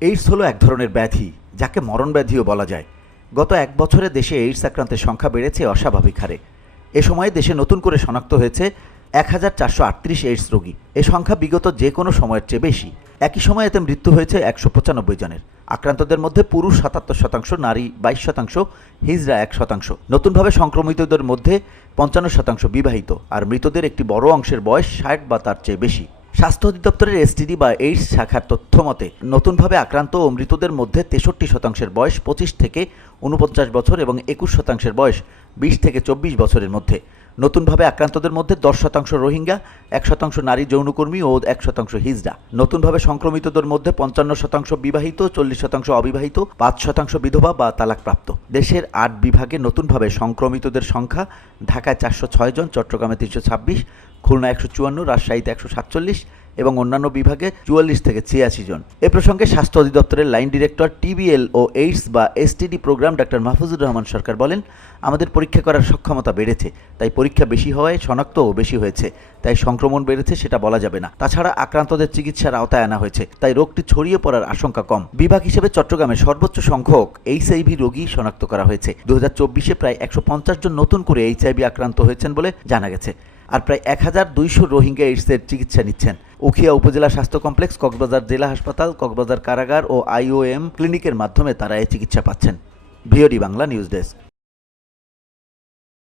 AIDS হলো এক ধরনের ব্যাধি, যাকে মরণ ব্যাধিও বলা যায়। গত এক বছরে দেশে এইডস আক্রান্তের সংখ্যা বেড়েছে অস্বাভাবিক হারে। এ সময়ে দেশে নতুন করে শনাক্ত হয়েছে 1438 এইডস রোগী। এ সংখ্যা বিগত যে কোনো সময়ের চেয়ে বেশি। একই সময়ে এতে মৃত্যু হয়েছে 195 জনের। আক্রান্তদের মধ্যে পুরুষ 77%, নারী 22%, হিজড়া 1%। নতুনভাবে সংক্রমিতদের মধ্যে 55% বিবাহিত, আর মৃতদের একটি বড় অংশের বয়স 60 বা তার চেয়ে বেশি। স্বাস্থ্য অধিদপ্তরের এসটিডি বা এইডস শাখার তথ্য মতে নতুনভাবে আক্রান্ত ও মৃতদের মধ্যে 63% বয়স 25 থেকে 49 বছর এবং 21% বয়স 20 থেকে 24 বছরের মধ্যে। নতুনভাবে আক্রান্তদের মধ্যে 10% রোহিঙ্গা, 1% নারী যৌনকর্মী ও 1% হিজড়া। নতুনভাবে সংক্রমিতদের মধ্যে 55% বিবাহিত, 40% অবিবাহিত, 5% বিধবা বা তালাকপ্রাপ্ত। দেশের 8 বিভাগে নতুনভাবে সংক্রমিতদের সংখ্যা: ঢাকায় 406 জন, চট্টগ্রামে 326, খুলনা 154, রাজশাহীতে 147 এবং অন্যান্য বিভাগে 44 থেকে 86 জন। এ প্রসঙ্গে স্বাস্থ্য অধিদপ্তরের লাইন ডিরেক্টর টিবিএল ও এইডস বা STD program doctor Mahfuzur Rahman Sarkar বলেন, আমাদের পরীক্ষা করার সক্ষমতা বেড়েছে, তাই পরীক্ষা বেশি হওয়ায় শনাক্তও বেশি হয়েছে, তাই সংক্রমণ বেড়েছে সেটা বলা যাবে না। তাছাড়া আক্রান্তদের চিকিৎসার আওতায় আনা হয়েছে, তাই রোগটি ছড়িয়ে পড়ার আশঙ্কা কম। বিভাগ হিসেবে চট্টগ্রামে সর্বোচ্চ সংখ্যক এইচআইভি রোগী শনাক্ত করা হয়েছে। 2024-এ প্রায় 150 জন নতুন করে এইচআইভি আক্রান্ত হয়েছেন বলে জানা গেছে, আর প্রায় 1200 রোহিঙ্গা এইডসের চিকিৎসা নিচ্ছেন। উখিয়া উপজেলা স্বাস্থ্য কমপ্লেক্স, কক্সবাজার জেলা হাসপাতাল, কক্সবাজার কারাগার ও আইওএম ক্লিনিকের মাধ্যমে তারা এই চিকিৎসা পাচ্ছেন। VOD Bangla news desk.